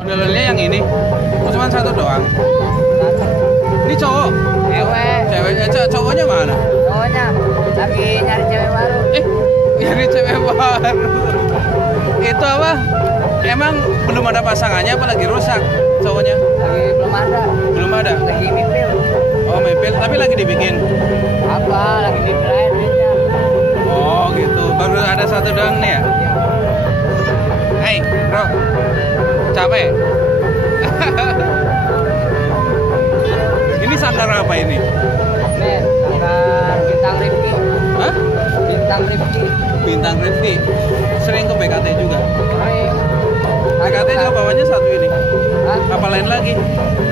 Ondel-ondelnya yang ini cuma satu doang. Ini cowok? Cewek. Cowoknya mana? Cowoknya lagi nyari cewek baru. Nyari cewek baru. Itu apa? Emang belum ada pasangannya apa lagi rusak cowoknya? Lagi belum ada. Belum ada? Lagi mipil. Oh mepil, tapi lagi dibikin? Apa? Lagi dipelain duitnya. Oh gitu, baru ada satu doang nih ya? Hei bro, capek? Ini sanggar apa ini? Nih, sanggar Bintang Rifki. Hah? Bintang Rifki. Bintang Rifki. Sering ke BKT juga? Sering. BKT juga bawanya satu ini? Hah? Apa lain lagi?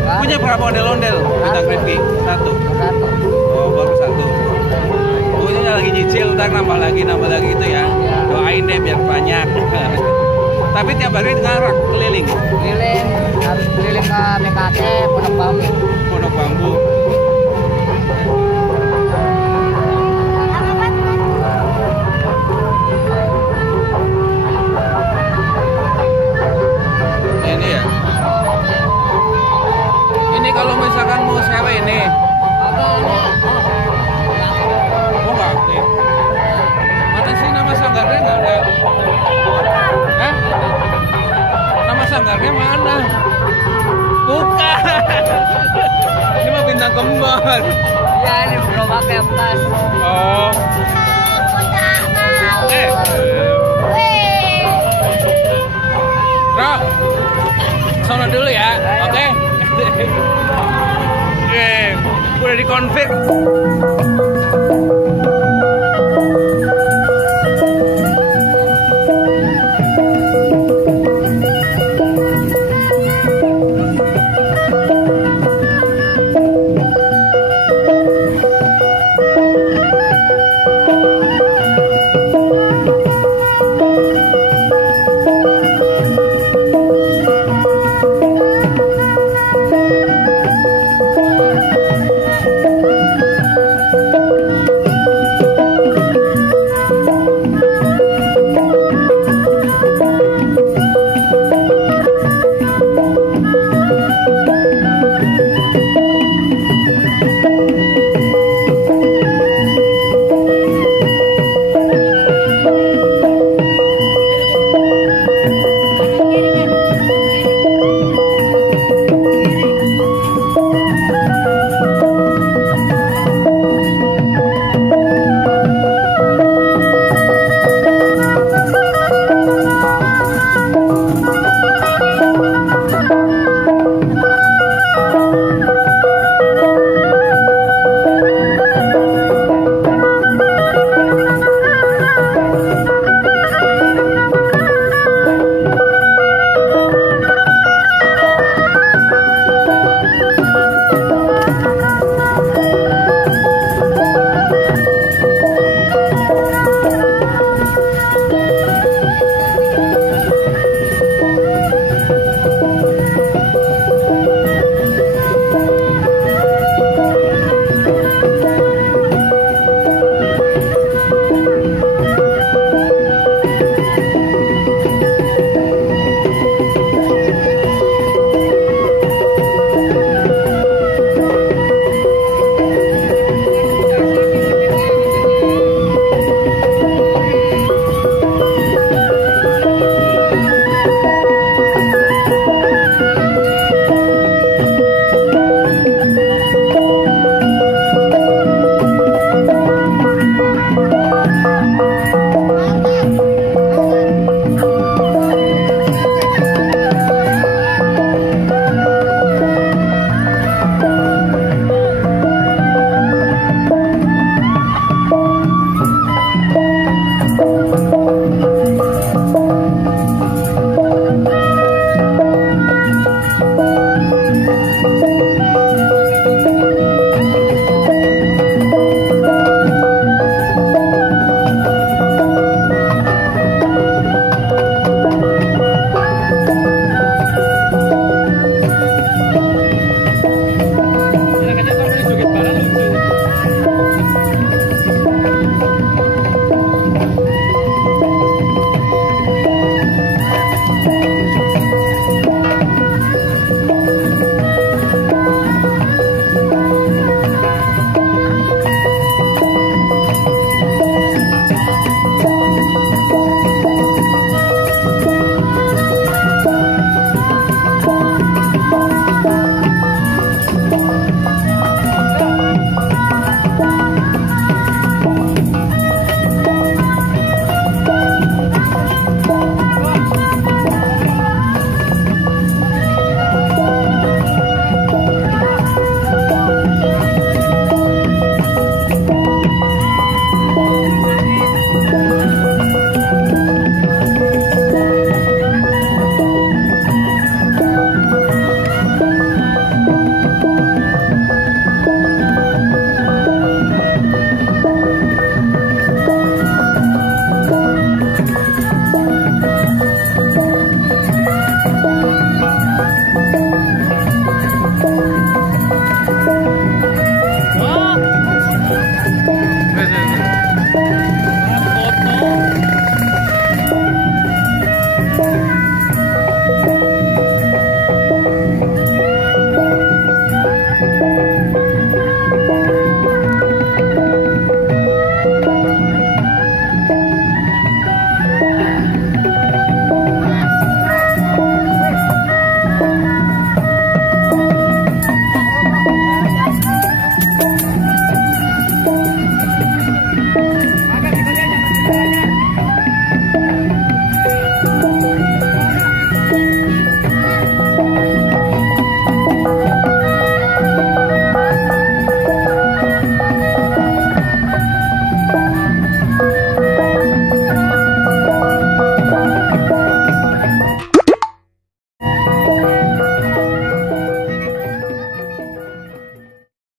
Hah? Punya berapa ondel-ondel Bintang Rifki? Satu? Satu. Oh baru satu. Pokoknya lagi nyicil, ntar nambah lagi gitu ya. Doain deh biar banyak. Tapi tiap hari ngarak keliling? Keliling, harus keliling ke BKT, Pondok Bambu. Pondok Bambu. Ini ya. Ini kalau misalkan mau sewa ini. Oh nggak aktif. Mana sih nama sanggarnya nggak ada? Hah? Nama sanggarnya mana? Bukan. Ini mah bintang kembar. Ya ini gerobak kepas. Oh. Bro, sono dulu ya, oke? Udah dikonfirm.